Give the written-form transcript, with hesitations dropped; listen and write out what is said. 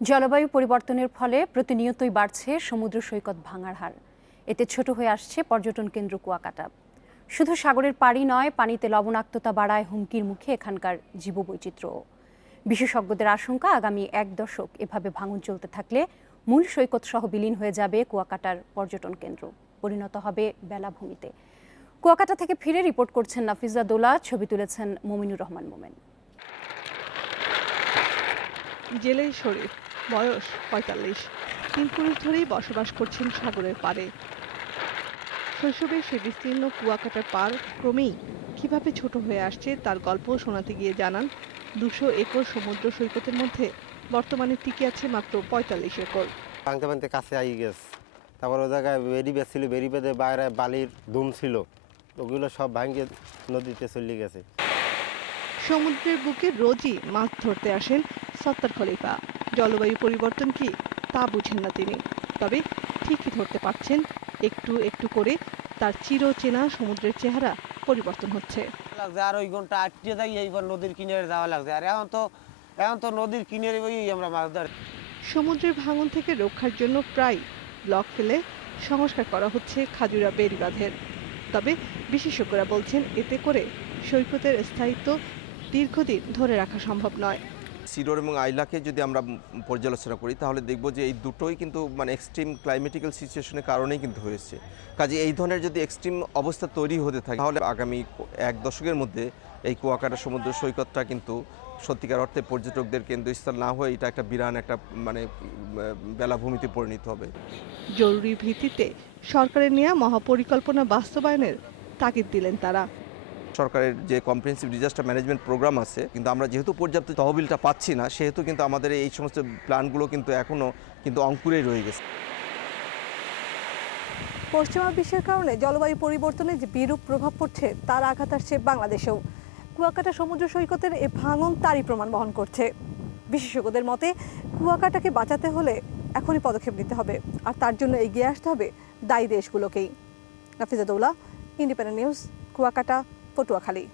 জলবায়ু পরিবর্তনের ফলে প্রতিনিয়তই বাড়ছে সমুদ্র সৈকত ভাঙার হার। এতে ছোট হয়ে আসছে পর্যটন কেন্দ্র কুয়াকাটা। শুধু সাগরের পাড়ি নয়, পানিতে লবণাক্ততা বাড়ায় হুমকির মুখে এখানকার জীববৈচিত্র্য। বিশেষজ্ঞদের আশঙ্কা, আগামী 1 দশক এভাবে ভাঙন চলতে থাকলে মূল সৈকত সহ বিলীন হয়ে যাবে কুয়াকাটার পর্যটন কেন্দ্র, পরিণত হবে বেলাভূমিতে। কুয়াকাটা থেকে ফিরে রিপোর্ট করছেন নাফিজা দোলা, ছবি তুলেছেন মমিনুর রহমান মোমেন। জেলে শরীফ, বয়স ৪৫, ৩ পুরুষ ধরেই বসবাস করছেন সাগরের পাড়ে। শৈশবের সে বিস্তীর্ণ কুয়াকাটার পাড় ক্রমেই কিভাবে ছোট হয়ে আসছে তার গল্প শোনাতে গিয়ে জানান, ২০০ একর সমুদ্র সৈকতের মধ্যে বর্তমানে টিকে আছে মাত্র ৪৫ একর। ভাঙতে ভাঙতে কাছে আই গেছে। তারপর ও জায়গায় বেরি বেঁধছিল, বেরি বেঁধে বাইরে বালির দুম ছিল, ওগুলো সব ভাঙে নদীতে চলে গেছে। সমুদ্রের বুকে রোজই মাছ ধরতে আসেন সত্তার খলিফা। জলবায়ু পরিবর্তন কি তা বুঝেন না তিনি, তবে ঠিকই ধরতে পারছেন একটু একটু করে তার চিরচেনা সমুদ্রের চেহারা পরিবর্তন হচ্ছে। লাগছে আর ওই ঘন্টা আটকে যাই, এইবার নদীর কিনারে যাওয়া লাগছে। আর এখন তো নদীর কিনারে ওই আমরা মাছ ধরি। সমুদ্রের ভাঙন থেকে রক্ষার জন্য প্রায় ব্লক ফেলে সংস্কার করা হচ্ছে খাজুরা বেড়িবাঁধের। তবে বিশেষজ্ঞরা বলছেন এতে করে সৈকতের স্থায়িত্ব দীর্ঘদিন ধরে রাখা সম্ভব নয়। সিডর এবং আইলাকে যদি আমরা পর্যালোচনা করি তাহলে দেখব যে এই দুটোই কিন্তু এক্সট্রিম ক্লাইমেটিক্যাল সিচুয়েশনের কারণেই কিন্তু হয়েছে। কাজে এই ধরনের যদি এক্সট্রিম অবস্থা তৈরি হতে থাকে তাহলে আগামী 1 দশকের মধ্যে এই কুয়াকাটা সমুদ্র সৈকতটা কিন্তু সত্যিকার অর্থে পর্যটকদের কেন্দ্রস্থল না হয়ে এটা একটা বিরান একটা বেলাভূমিতে পরিণত হবে। জরুরি ভিত্তিতে সরকারের নেওয়া মহাপরিকল্পনা বাস্তবায়নের তাগিদ দিলেন তারা। সরকারের যে কম্প্রিহেন্সিভ ডিজাস্টার ম্যানেজমেন্ট প্রোগ্রাম আছে, কিন্তু আমরা যেহেতু পর্যাপ্ত তহবিলটা পাচ্ছি না, সেহেতু কিন্তু আমাদের এই সমস্ত প্ল্যানগুলো কিন্তু এখনও কিন্তু অঙ্কুরেই রয়ে গেছে। পশ্চিমা বিশ্বের কারণে জলবায়ু পরিবর্তনে যে বিরূপ প্রভাব পড়ছে তার আঘাত আসছে বাংলাদেশেও। কুয়াকাটা সমুদ্র সৈকতের এই ভাঙন তারই প্রমাণ বহন করছে। বিশেষজ্ঞদের মতে কুয়াকাটাকে বাঁচাতে হলে এখনই পদক্ষেপ নিতে হবে, আর তার জন্য এগিয়ে আসতে হবে দায়ী দেশগুলোকেই। Nafiza Daula, independent news, Kuakata, Patuakhali.